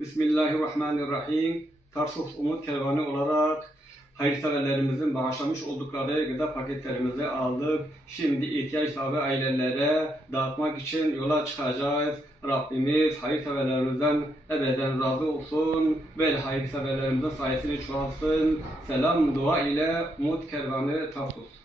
Bismillahirrahmanirrahim. Tarsus Umut Kervanı olarak hayırseverlerimizin bağışlamış oldukları gıda paketlerimizi aldık. Şimdi ihtiyaç sahibi ailelere dağıtmak için yola çıkacağız. Rabbimiz hayırseverlerimizden ebeden razı olsun. Böyle hayırseverlerimizin sayesini çoğalsın. Selam dua ile Umut Kervanı Tarsus.